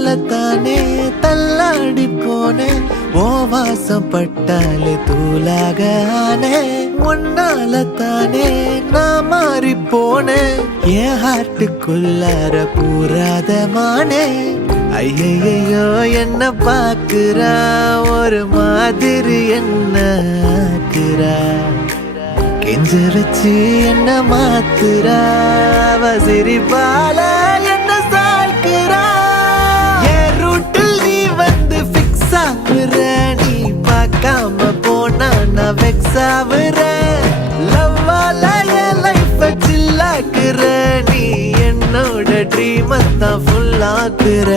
உன்னால தானே தள்ளாடி போனேன் ஓ வாசம் பட்டாலே தூளாக ஆனே உன்னால தானே நான் மாறி போனேன் என் ஹார்ட்டுக்குள்ளார பூராத மானே ஐயையோ என்ன பாக்குறா ஒரு மாதிரி என்ன ஆக்குறா கெஞ்ச வச்சு என்ன மாத்துறா அவ சிரிப்பால என்ன சாய்க்கிறா என் ரூட்டில் நீ வந்து ஃபிக்ஸ் ஆகுற நீ பார்க்காம போனா நான் வெக்ஸ் ஆகுற லவ்வால என் லைஃப் சில்லாக்குற நீ என்னோட ட்ரீம் தான் ஃபுல் ஆக்குற